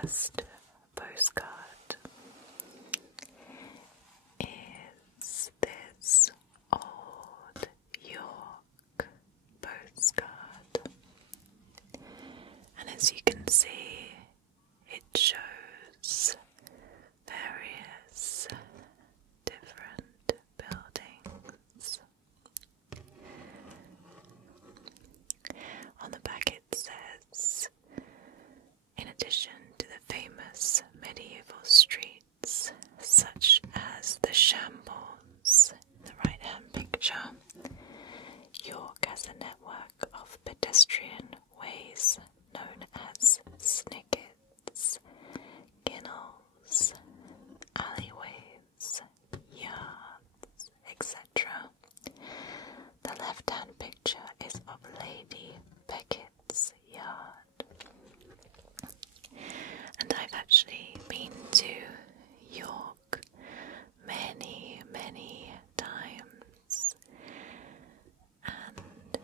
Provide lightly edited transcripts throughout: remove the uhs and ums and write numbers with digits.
first postcard is this old York postcard, and as you can see, it shows various different buildings. On the back it says, in addition to the famous medieval streets such as the Shambles in the right hand picture, York has a network of pedestrian ways known as snickets, ginnels, alleyways, yards, etc. The left-hand picture is of Lady Becket's yard. And I've actually been to York many, many times, and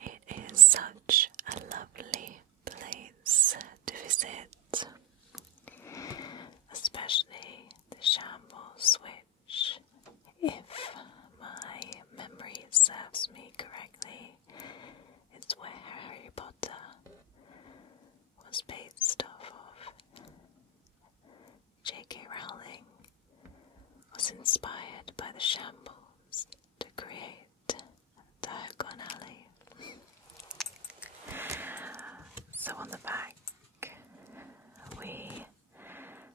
it is such a lovely place to visit, especially the Shambles, which, if my memory serves me correctly, is where Harry Potter was based off of. J.K. Rowling was inspired by the Shambles to create Diagon Alley. So on the back we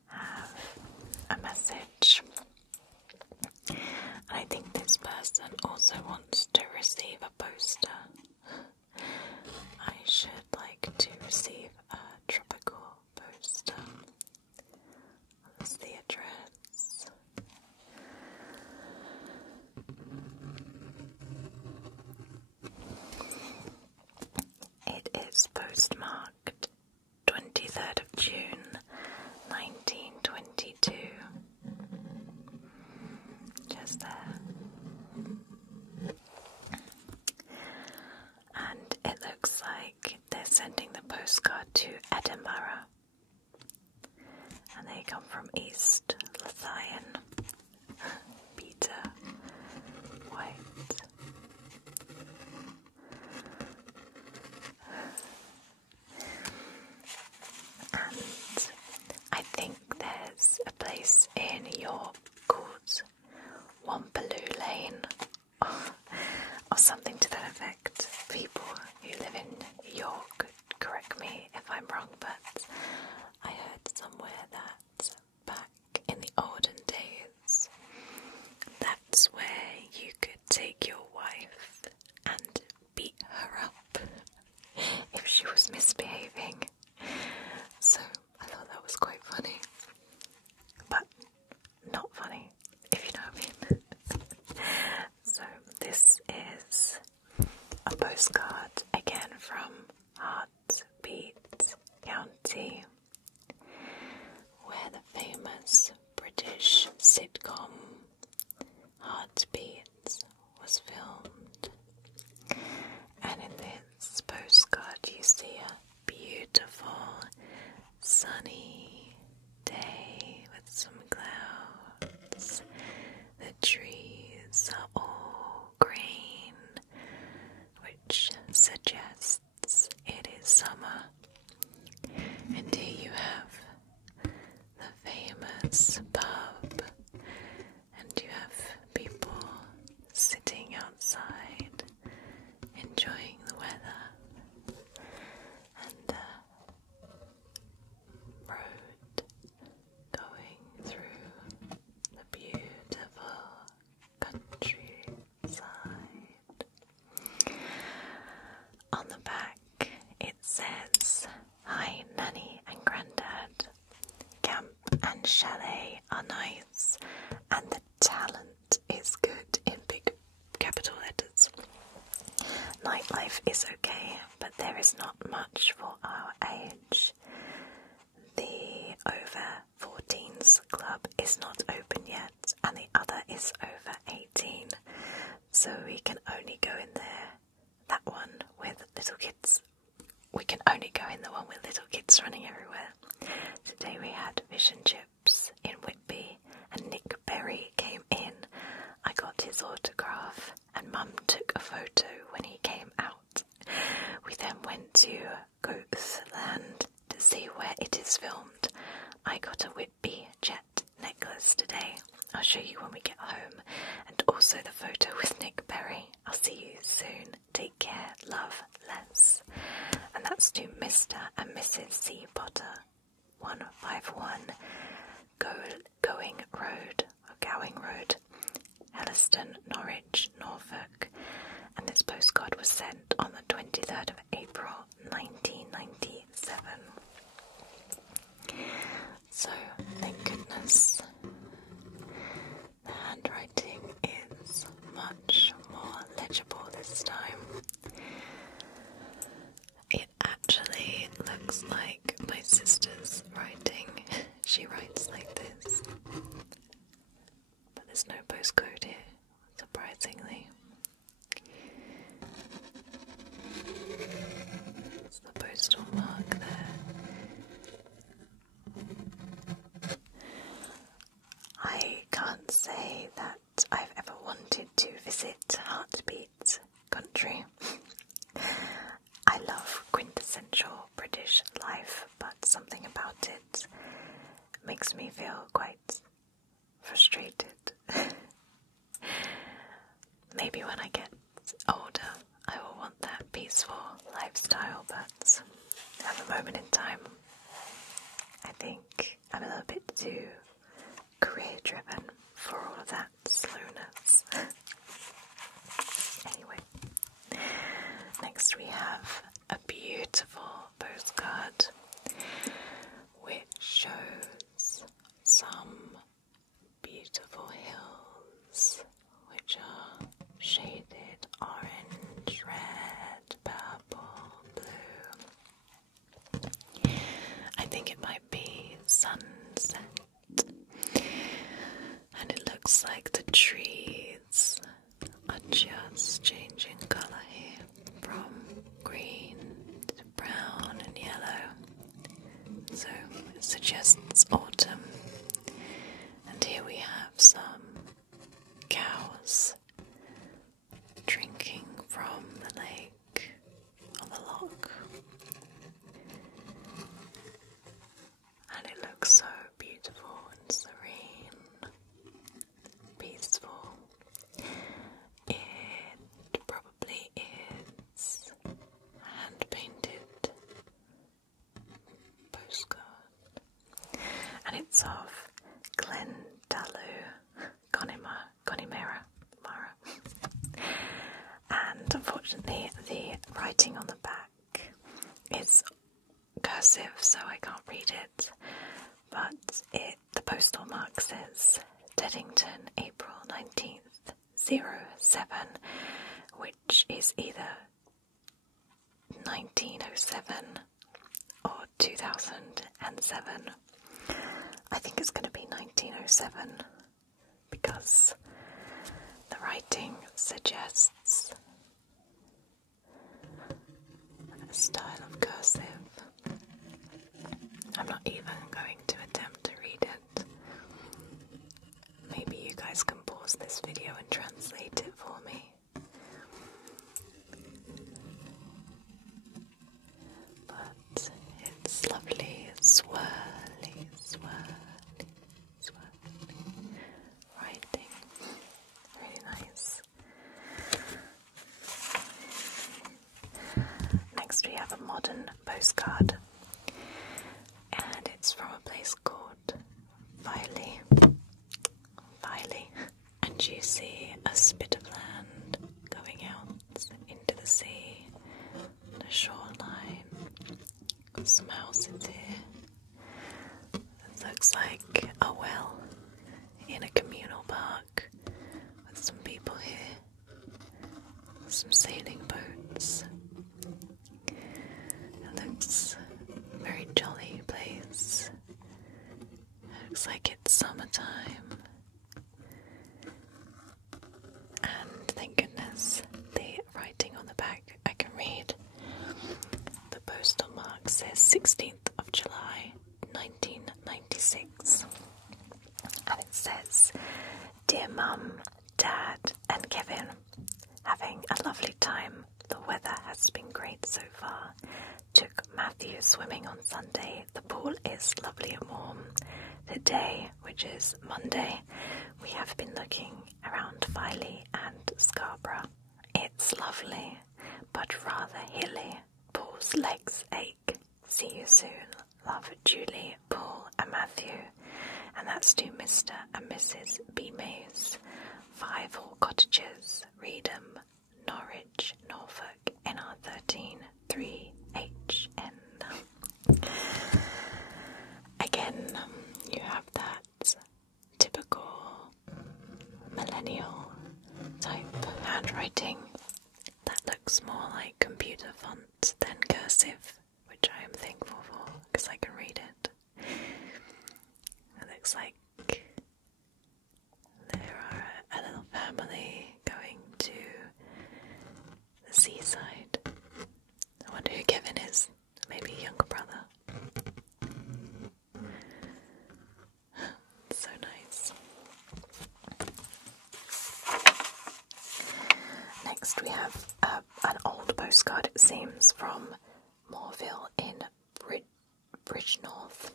have a message, and I think this person also wants to receive a poster. I should like to receive a tropical poster. That's the address. It is postmarked 23rd of June 1922. Just there. And it looks like they're sending the postcard to Edinburgh. And they come from East Lothian. Peter White. And I think there's a place in York called Wampaloo Lane, or something to that effect. People who live in York could correct me if I'm wrong, but I heard somewhere that back in the olden days, that's where you could take your wife and beat her up if she was misbehaving. So I thought that was quite funny, but not funny, if you know what I mean. So this is a postcard again from Heartbeat County, where the famous British sitcom Heartbeat was filmed. And in this postcard you see a beautiful sunny day with some clouds. The trees are all green, which suggests it is summer. And here you have the famous pub, and you have people sitting outside enjoying the weather, and the road going through the beautiful countryside. On the back it says, "Hi Nanny and Grandad, camp and chalet are nice and the talent is good," in big capital letters. "Nightlife is okay, but there is not much for our age. The over 14s club is not open yet, and the other is over 18, so we can only go in there, that one with little kids we can only go in the one with little kids running everywhere. Today we had fish and chips in Whitby, and Nick Berry came in. I got his autograph, and Mum took a photo when he came out. We then went to Goatsland to see where it is filmed. I got a Whitby jet necklace today. I'll show you when we get home, and also the photo with Nick Berry. I'll see you soon. Take care, love, Les. And that's to Mr. and Mrs. C. Potter, 151 Gowing Road, Helliston, Norwich, Norfolk. And this postcard was sent on the 23rd of April, 1997. So, thank goodness, the handwriting is much more legible this time. It actually looks like my sister's writing. She writes like this. But there's no postcode here, surprisingly. It's the postal mark there. I can't say that I've ever wanted to visit Heartbeat country. I love quintessential British life, but something about it makes me feel quite frustrated. Maybe when I get older, I will want that peaceful lifestyle, but at the moment in time, I think I'm a little bit too career-driven for all of that slowness. Anyway, next we have a beautiful postcard which shows some beautiful hills which are shaded orange, red, purple, blue. I think it might be sunset, and it looks like the trees are just changing colour here from green to brown and yellow, so it suggests autumn. And here we have some cows drinking from the lake on the loch, and it looks so beautiful and serene, peaceful. It probably is a hand-painted postcard, and it's of Glendalough, Connemara. And unfortunately the writing on the back is cursive, so I can't read it, but the postal mark says Teddington, April 19th, 07, which is either 1907 or 2007. I think it's going to be 1907 because the writing suggests a style of cursive. I'm not even going to attempt to read it. Maybe you guys can pause this video and translate it for me. But it's lovely, swirly, swirly, swirly writing. Really nice. Next we have a modern postcard, and it's from a place called Filey. And you see a spit of land going out into the sea, the shoreline, some houses here. It looks like a well in a communal park with some people here, some sailing boats. It looks a very jolly place. It looks like it's summertime. And thank goodness the writing on the back I can read. The post 60 swimming on Sunday. The pool is lovely and warm. Today, which is Monday, we have been looking around Filey and Scarborough. It's lovely, but rather hilly. Paul's legs ache. See you soon. Love, Julie, Paul and Matthew. And that's to Mr. and Mrs. B. Mays. 5 Hall Cottages, Reedham, Norwich, Norfolk, NR13 3HN. Again, you have that typical millennial type handwriting that looks more like computer font than cursive, which I am thankful for because I can read it. It looks like there are a little family going to the seaside. I wonder who Kevin is. Maybe a younger brother. So nice. Next we have an old postcard, it seems, from Moorville in Bridgnorth.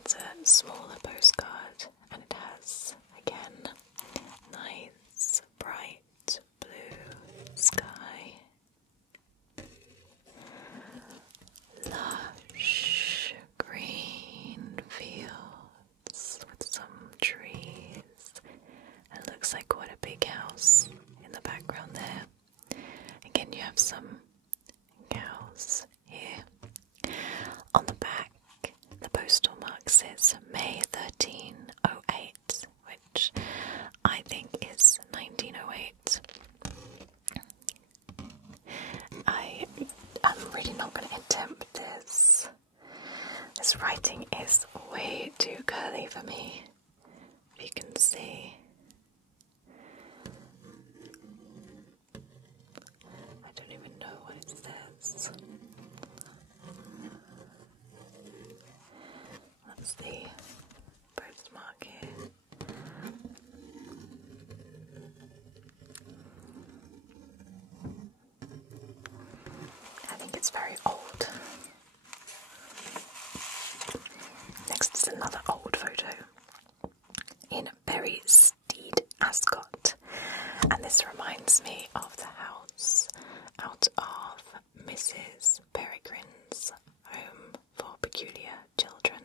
It's a smaller postcard and it has, again, nice bright blue sky, lush green fields with some trees, and it looks like quite a big house in the background there. Again, you have some cows here. On the back, the postal mark says May 1308, which I think is 1908. I'm really not going to attempt this. This writing is way too curly for me, if you can see. I don't even know what it says. That's the postmark here. I think it's very old. Next is another old photo in Bury Steed, Ascot. And this reminds me of the house out of Mrs. Peregrine's Home for Peculiar Children.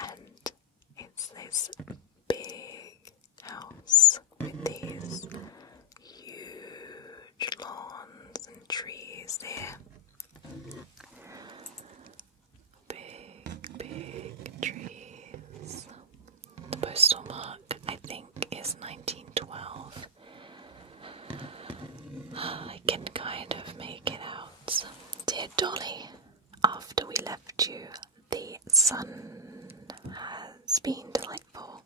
And it's this big house with these huge lawns and trees there. Big trees. The postal mark, I think, is 1912. I can kind of make it out. Dear Dolly, after we left you, the sun has been delightful.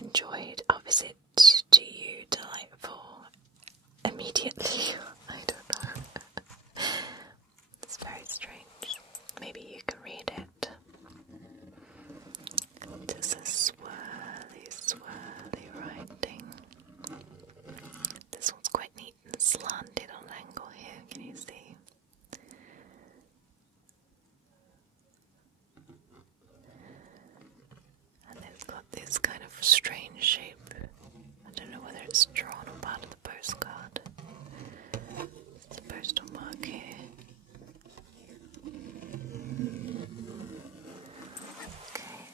Enjoyed our visit to you, delightful. Immediately, I don't know. It's very strange. Maybe you can read it. This is swirly writing. This one's quite neat and slanted on an angle here, can you see? And it's got this kind of strange shape. I don't know whether it's drawn or part of the postcard. The postal mark here. Okay.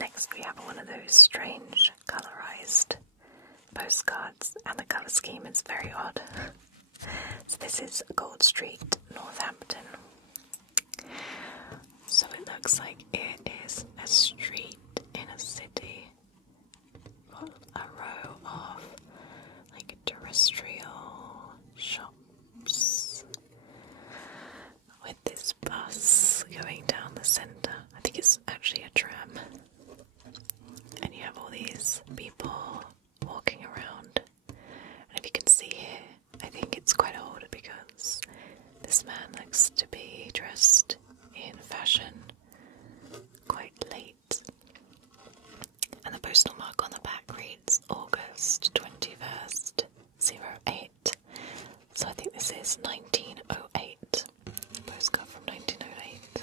Next we have one of those strange colorized postcards, and the colour scheme is very odd. So this is Gold Street, Northampton. So it looks like it is a street in a city. Got a row of like terrestrial shops with this bus going down the centre. I think it's actually a tram. And you have all these people walking around. And if you can see here, I think it's quite old because this man looks to be dressed in fashion quite late. And the postal mark on the back reads August 21st, 08. says 1908. Postcard from 1908.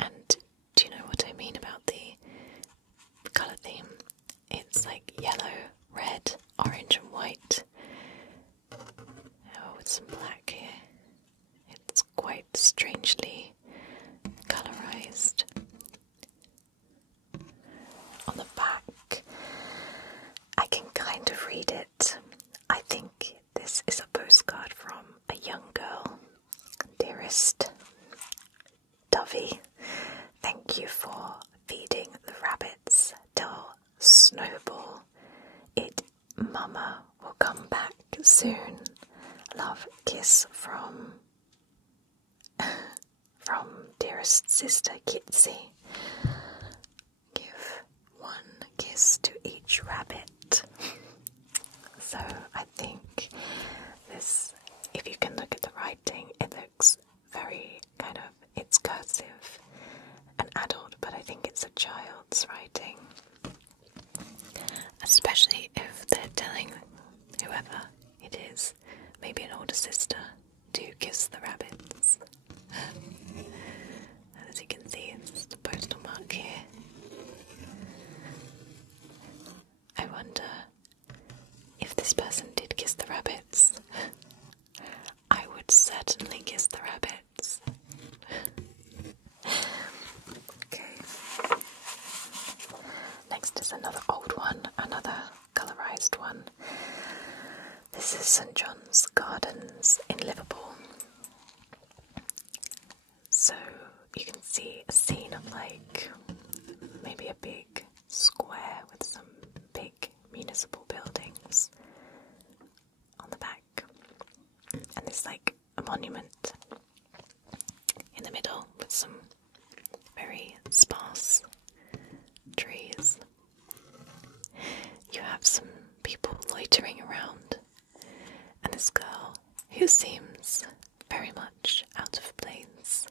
And do you know what I mean about the colour theme? It's like yellow, red, orange and white. Oh, with some black here. It's quite strangely colorized. On the back, I can kind of read it. I think this is a postcard from a young girl. Dearest Dovey, thank you for feeding the rabbits. Tell Snowball Mama will come back soon. Love, kiss from dearest sister Kitsy. Give one kiss to each rabbit. So I think this, if you can look at the writing, it looks very kind of, it's cursive and adult, but I think it's a child's writing. Especially if they're telling whoever it is, maybe an older sister, to kiss the rabbits. As you can see, it's the postal mark here. I wonder if this person did kiss the rabbits. I would certainly kiss the rabbits. Okay. Next is another old one, another colorized one. This is St. John's Gardens in Liverpool. So you can see a scene of like maybe a big square with some big municipal buildings on the back. And there's like a monument in the middle with some very sparse trees. You have some people loitering around, and this girl who seems very much out of place,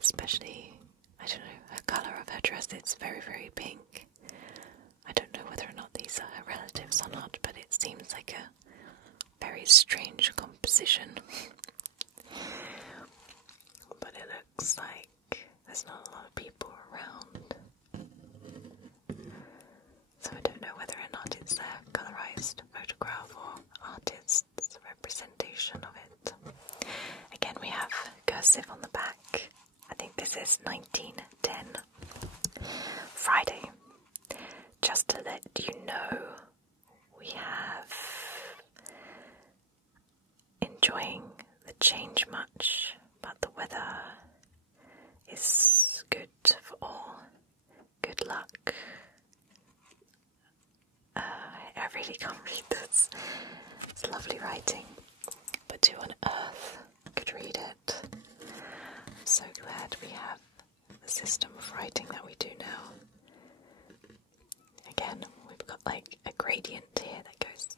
especially, I don't know, her colour of her dress is very, very pink. I don't know whether or not these are her relatives or not, but it seems like a very strange composition. But it looks like there's not a lot of people around. So I don't know whether or not it's a colorized photograph or artist's representation of it. Again, we have cursive on the back. I think this is 1910. Friday. Just to let you know, we have enjoying the change much, but the weather is good for all. Good luck. I really can't read this. It's lovely writing, but who on earth could read it? I'm so glad we have the system of writing that we do now. Again, we've got like a gradient here that goes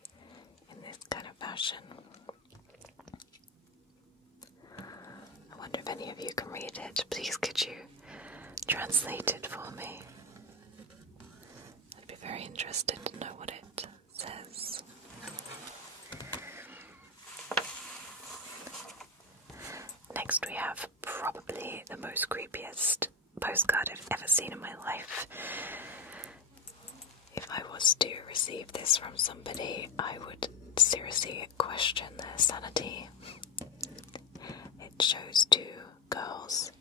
in this kind of fashion. I wonder if any of you can read it. Please could you translate it for me? I'd be very interested to know what it says. Next we have probably the most creepiest postcard I've ever seen in my life. If I was to receive this from somebody, I would seriously question their sanity. It shows two girls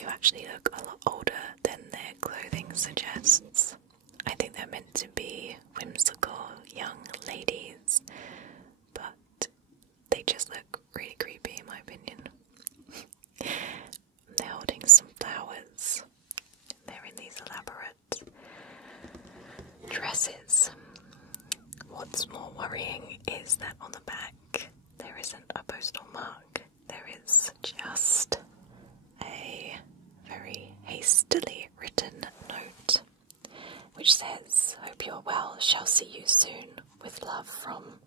who actually look a lot older than their clothing suggests. I think they're meant to be whimsical young ladies, but they just look really creepy in my opinion. They're holding some flowers. They're in these elaborate dresses. What's more worrying is that on the back there isn't a postal mark. There is just a very hastily written note which says, "Hope you're well, shall see you soon, with love from,"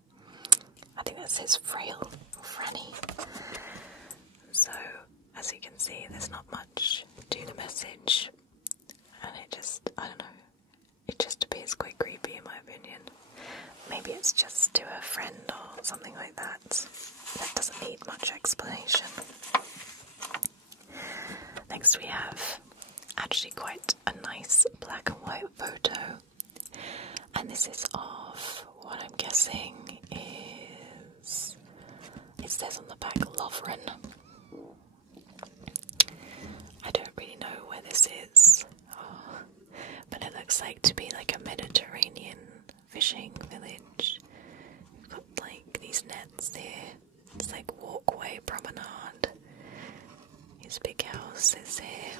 I think that says Frail or Franny. So as you can see, there's not much to the message, and it just, I don't know, it just appears quite creepy in my opinion. Maybe it's just to a friend or something like that. That doesn't need much explanation. Next we have actually quite a nice black and white photo, and this is of what I'm guessing is, it says on the back, Lovren. I don't really know where this is, but it looks like to be like a Mediterranean fishing village. You've got like these nets there, it's like walkway, promenade. These big houses here,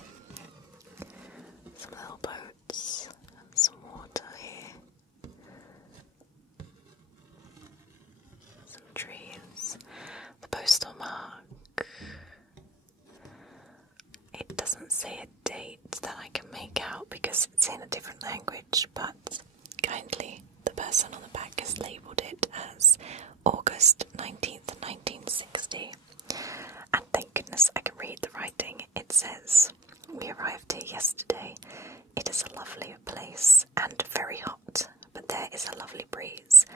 some little boats, and some water here, some trees. The postal mark, it doesn't say a date that I can make out because it's in a different language, but kindly the person on the back has labelled it as August 19th, 1960. And thank goodness I can read the writing. It says, "We arrived here yesterday. It is a lovely place and very hot, but there is a lovely breeze.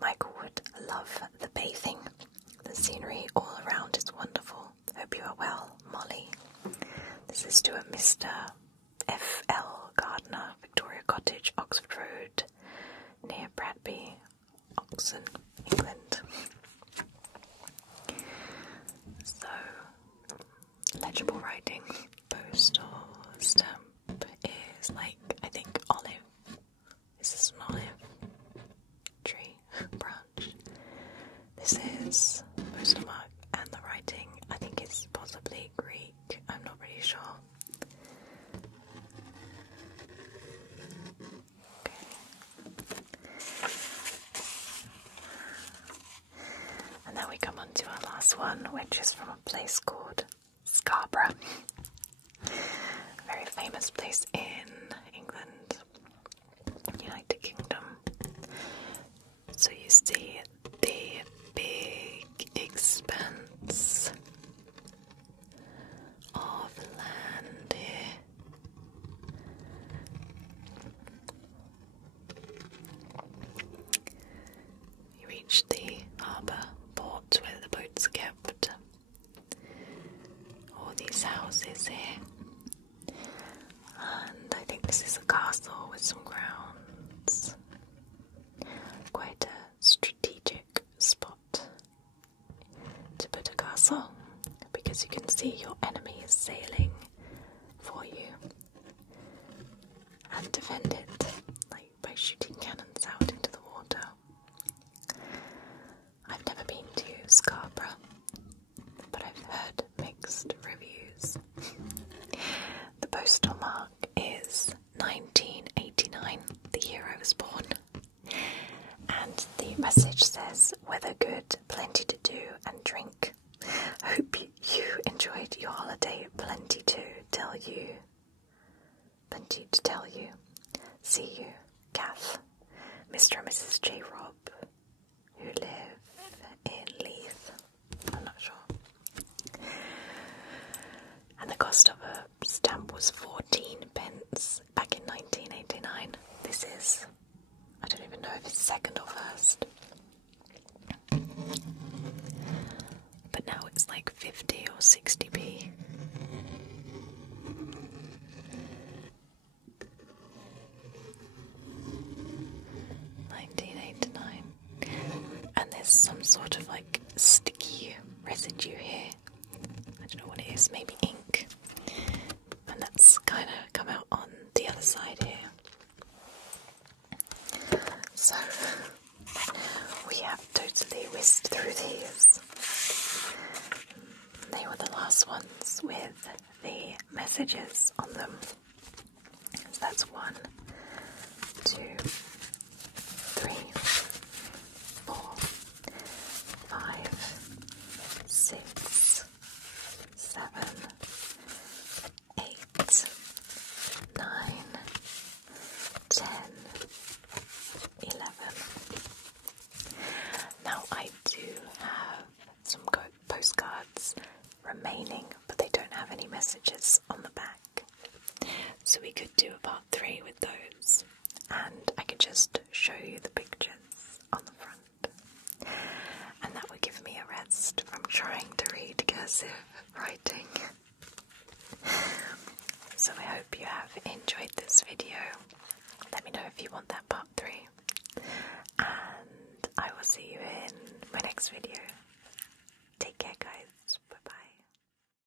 Michael would love the bathing. The scenery all around is wonderful. Hope you are well, Molly." This is to a Mr. F.L. Gardner, Victoria Cottage, Oxford Road, near Bradby, Oxon, England. So, legible writing. Postal stamp is like, I think, olive. Is this an olive tree branch? This is postal mark, and the writing, I think, is possibly Greek. I'm not really sure. And then we come on to our last one, which is from a place called Scarborough. A very famous place in England, United Kingdom. So you see the big expanse of land here. You reach the harbour port where the boats are kept. All these houses here. And I think this is a castle with some grounds. Quite a strategic spot to put a castle, because you can see your enemy is sailing for you, and defend it like by shooting cannons out into the water. I've never been to Scarborough, but I've heard mixed reviews. The postal mark is 1989, the year I was born. And the message says, "Weather good, plenty to do and drink. Hope you enjoyed your holiday. Plenty to tell you. See you, Kath, Mr. and Mrs. J. Rob, who live in Leith." I'm not sure. And the cost of a stamp was 14 pence back in 1989. This is, I don't even know if it's second or first. But now it's like 50 or 60p. And there's some sort of like sticky residue here. I don't know what it is, maybe ink. And that's kind of come out on the other side here. So we have totally whisked through these. They were the last ones with the messages on them. So that's 1, 2, 3, 4, 5, 6, 7, 8, 9, 10, 11. Now I do have some postcards remaining, but they don't have any messages on the back. So we could do a part 3 with those, and I could just show you the pictures on the front. if you want that part 3. And I will see you in my next video.